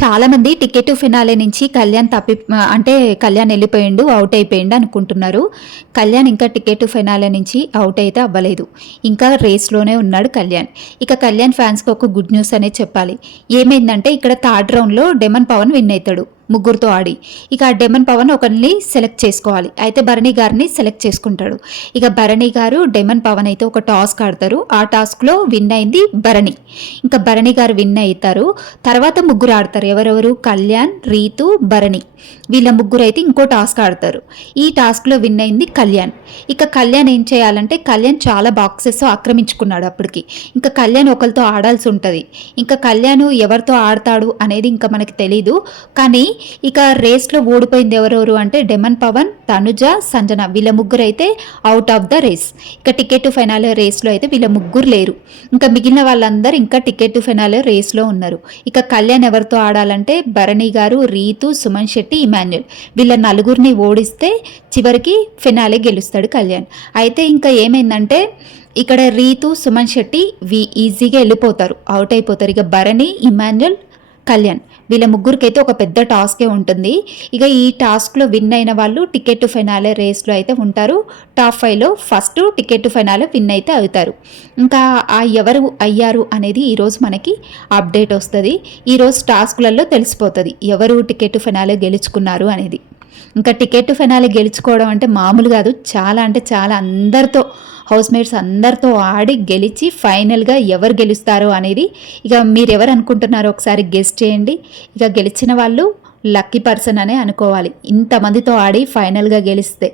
చాలామంది ticket finale నుంచి అంటే కళ్యాణ్ వెళ్ళిపోయిండు, అవుట్ అయిపోయిండు అనుకుంటున్నారు. కళ్యాణ్ ఇంకా టికెట్ ఫినాలే నుంచి అవుట్ అయితే అవ్వలేదు. ఇంకా రేస్‌లోనే ఉన్నాడు కళ్యాణ్. ఇక కళ్యాణ్ ఫ్యాన్స్‌కి ఒక గుడ్ న్యూస్ అనేది చెప్పాలి. ఏమైందంటే ఇక్కడ థర్డ్ రౌండ్‌లో డెమన్ పవన్ విన్ అయితాడు ముగ్గురితో ఆడి. ఇక ఆ డెమన్ పవన్ ఒకరిని సెలెక్ట్ చేసుకోవాలి. అయితే భరణి గారిని సెలెక్ట్ చేసుకుంటాడు. ఇక భరణి గారు డెమన్ పవన్ అయితే ఒక టాస్క్ ఆడతారు. ఆ టాస్క్‌లో విన్ అయింది భరణి. ఇంకా భరణి గారు విన్ అవుతారు. తర్వాత ముగ్గురు ఆడతారు. ఎవరెవరు? కళ్యాణ్, రీతు, భరణి. వీళ్ళ ముగ్గురు అయితే ఇంకో టాస్క్ ఆడతారు. ఈ టాస్క్లో విన్ అయింది కళ్యాణ్. ఇక కళ్యాణ్ ఏం చేయాలంటే కళ్యాణ్ చాలా బాక్సెస్ ఆక్రమించుకున్నాడు అప్పటికి. ఇంకా కళ్యాణ్ ఒకరితో ఆడాల్సి ఉంటుంది. ఇంకా కళ్యాణ్ ఎవరితో ఆడతాడు అనేది ఇంకా మనకి తెలీదు. కానీ ఇక రేస్లో ఓడిపోయింది ఎవరెవరు అంటే డెమన్ పవన్, తనుజ, సంజన వీళ్ళ ముగ్గురు అయితే అవుట్ ఆఫ్ ద రేస్. ఇక టికెట్ ఫైనల్ రేస్లో అయితే వీళ్ళ ముగ్గురు లేరు. ఇంకా మిగిలిన వాళ్ళందరూ ఇంకా టికెట్ ఫైనల్ రేస్లో ఉన్నారు. ఇక కళ్యాణ్ ఎవరితో ఆడాలంటే భరణి గారు, రీతు, సుమన్ శెట్టి, ఇమాన్యుల్ వీళ్ళ నలుగురిని ఓడిస్తే చివరికి ఫినాలే గెలుస్తాడు కళ్యాణ్. అయితే ఇంకా ఏమైందంటే ఇక్కడ రీతు, సుమన్ శెట్టి ఈజీగా వెళ్ళిపోతారు, అవుట్ అయిపోతారు. ఇక భరణి, ఇమాన్యుల్, కళ్యాణ్ వీళ్ళ ముగ్గురికైతే ఒక పెద్ద టాస్కే ఉంటుంది. ఇక ఈ టాస్క్లో విన్ అయిన వాళ్ళు టికెట్ ఫైనాలే రేస్లో అయితే ఉంటారు. టాప్ 5లో ఫస్ట్ టికెట్ ఫైనాలే విన్ అయితే అవుతారు. ఇంకా ఆ ఎవరు అయ్యారు అనేది ఈరోజు మనకి అప్డేట్ వస్తుంది. ఈరోజు టాస్క్లలో తెలిసిపోతుంది ఎవరు టికెట్ ఫైనాలే గెలుచుకున్నారు అనేది. ఇంకా టికెట్ ఫైనాలే గెలుచుకోవడం అంటే మామూలు కాదు, చాలా అంటే చాలా అందరితో హౌస్మేట్స్ అందరితో ఆడి గెలిచి ఫైనల్గా ఎవరు గెలుస్తారో అనేది ఇక మీరు ఎవరు అనుకుంటున్నారో ఒకసారి గెస్ట్ చేయండి. ఇక గెలిచిన వాళ్ళు లక్కీ పర్సన్ అనే అనుకోవాలి, ఇంతమందితో ఆడి ఫైనల్గా గెలిస్తే.